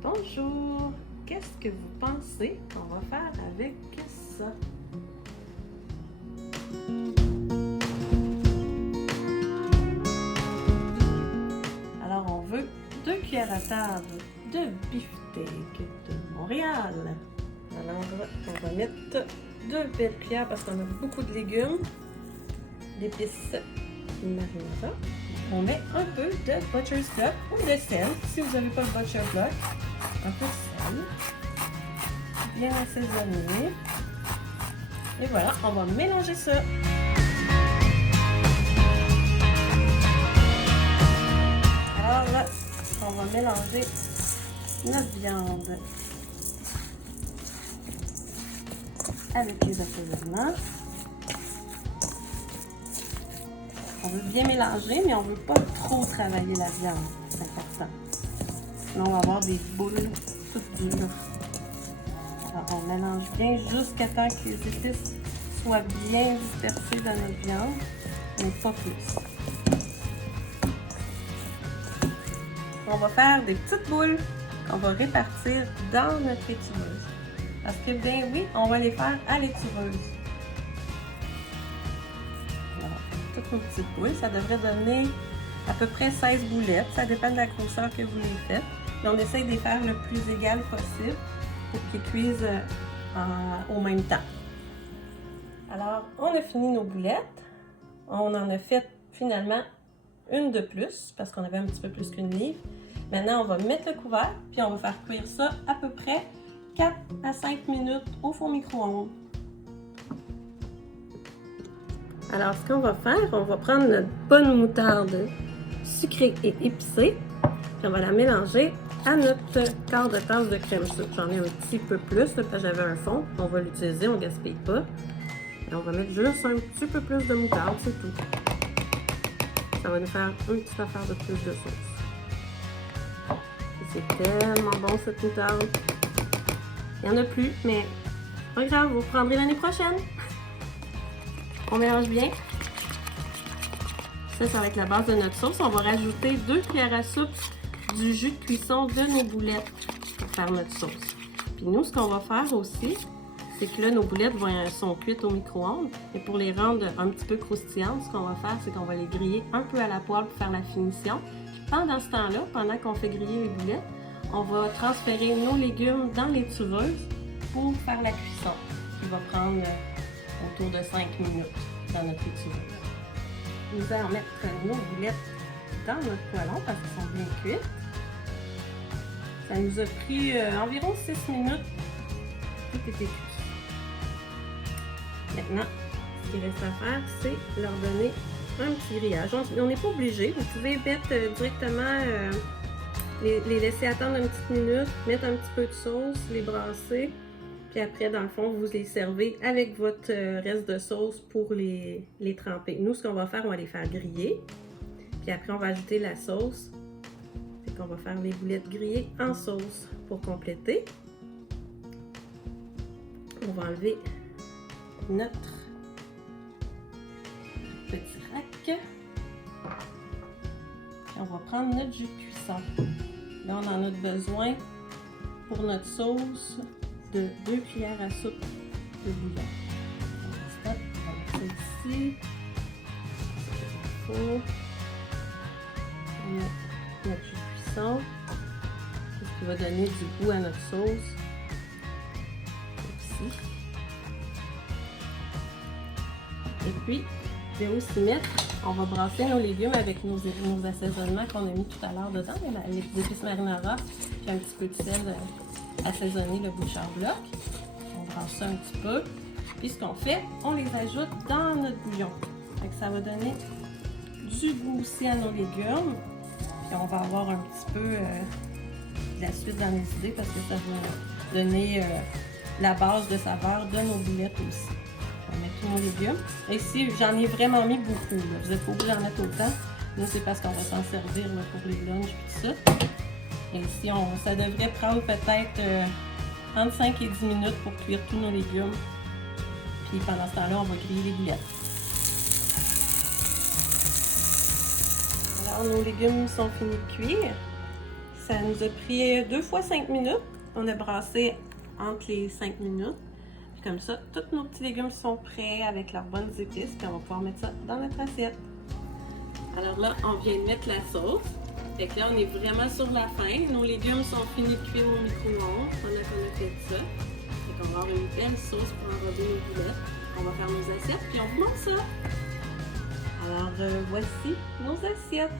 Bonjour! Qu'est-ce que vous pensez qu'on va faire avec ça? Alors, on veut 2 cuillères à table de beefsteak de Montréal. Alors, on va mettre 2 belles cuillères parce qu'on a beaucoup de légumes, d'épices marinara. On met un peu de butcher's block ou de sel, si vous n'avez pas le butcher's block. Un peu de sel, bien assaisonné. Et voilà, on va mélanger ça. Alors là, on va mélanger notre viande avec les assaisonnements. On veut bien mélanger, mais on ne veut pas trop travailler la viande. C'est important. Sinon, on va avoir des boules toutes dures. Alors, on mélange bien jusqu'à temps que les épices soient bien dispersées dans notre viande, mais pas plus. On va faire des petites boules qu'on va répartir dans notre étireuse. Parce que, bien oui, on va les faire à l'étireuse. Voilà, toutes nos petites boules. Ça devrait donner à peu près 16 boulettes. Ça dépend de la grosseur que vous les faites. Mais on essaye de les faire le plus égal possible pour qu'ils cuisent au même temps. Alors, on a fini nos boulettes. On en a fait finalement une de plus parce qu'on avait un petit peu plus qu'une livre. Maintenant, on va mettre le couvert puis on va faire cuire ça à peu près 4 à 5 minutes au four micro-ondes. Alors, ce qu'on va faire, on va prendre notre bonne moutarde sucrée et épicée puis on va la mélanger à notre quart de tasse de crème soupe. J'en ai un petit peu plus là, parce que j'avais un fond. On va l'utiliser, on ne gaspille pas. Et on va mettre juste un petit peu plus de moutarde, c'est tout. Ça va nous faire une petite affaire de plus de sauce. C'est tellement bon cette moutarde. Il n'y en a plus, mais pas grave, vous prendrez l'année prochaine. On mélange bien. Ça va être la base de notre sauce. On va rajouter 2 cuillères à soupe du jus de cuisson de nos boulettes pour faire notre sauce. Puis nous, ce qu'on va faire aussi, c'est que là, nos boulettes sont cuites au micro-ondes. Et pour les rendre un petit peu croustillantes, ce qu'on va faire, c'est qu'on va les griller un peu à la poêle pour faire la finition. Puis pendant ce temps-là, pendant qu'on fait griller les boulettes, on va transférer nos légumes dans les tueuses pour faire la cuisson. Qui va prendre autour de 5 minutes dans notre étuveuse. Nous allons mettre nos boulettes dans notre poêlon parce qu'elles sont bien cuites. Ça nous a pris environ 6 minutes. Tout était cuit. Maintenant, ce qu'il reste à faire, c'est leur donner un petit grillage. On n'est pas obligé. Vous pouvez mettre directement, les laisser attendre une petite minute, mettre un petit peu de sauce, les brasser. Puis après, dans le fond, vous les servez avec votre reste de sauce pour les tremper. Nous, ce qu'on va faire, on va les faire griller. Puis après, on va ajouter la sauce. Fait qu'on va faire les boulettes grillées en sauce pour compléter. On va enlever notre petit rack. Et on va prendre notre jus de cuisson. Là, on en a besoin pour notre sauce de 2 cuillères à soupe de bouillon. On va mettre ça ici. On met notre jus de cuisson. C'est ce qui va donner du goût à notre sauce. Ici. Et puis, je vais aussi mettre, on va brasser nos légumes avec nos assaisonnements qu'on a mis tout à l'heure dedans, les épices marinara, puis un petit peu de sel assaisonné, le butcher's block. On brasse ça un petit peu. Puis ce qu'on fait, on les ajoute dans notre bouillon. Fait que ça va donner du goût aussi à nos légumes. Puis on va avoir un petit peu de la suite dans les idées parce que ça va donner la base de saveur de nos boulettes aussi. On va mettre tous nos légumes. Et ici, j'en ai vraiment mis beaucoup. Là. Vous n'êtes pas obligé d'en mettre autant. Là, c'est parce qu'on va s'en servir là, pour les lunchs et tout ça. Et ici, ça devrait prendre peut-être entre 5 et 10 minutes pour cuire tous nos légumes. Puis pendant ce temps-là, on va griller les boulettes. Alors, nos légumes sont finis de cuire. Ça nous a pris 2 fois 5 minutes. On a brassé entre les 5 minutes. Puis comme ça, tous nos petits légumes sont prêts avec leurs bonnes épices. Puis on va pouvoir mettre ça dans notre assiette. Alors là, on vient de mettre la sauce. Fait que là, on est vraiment sur la fin. Nos légumes sont finis de cuire au micro-ondes pendant qu'on a fait ça. Fait qu'on va avoir une belle sauce pour enrober nos boulettes. On va faire nos assiettes, puis on vous montre ça. Alors, voici nos assiettes.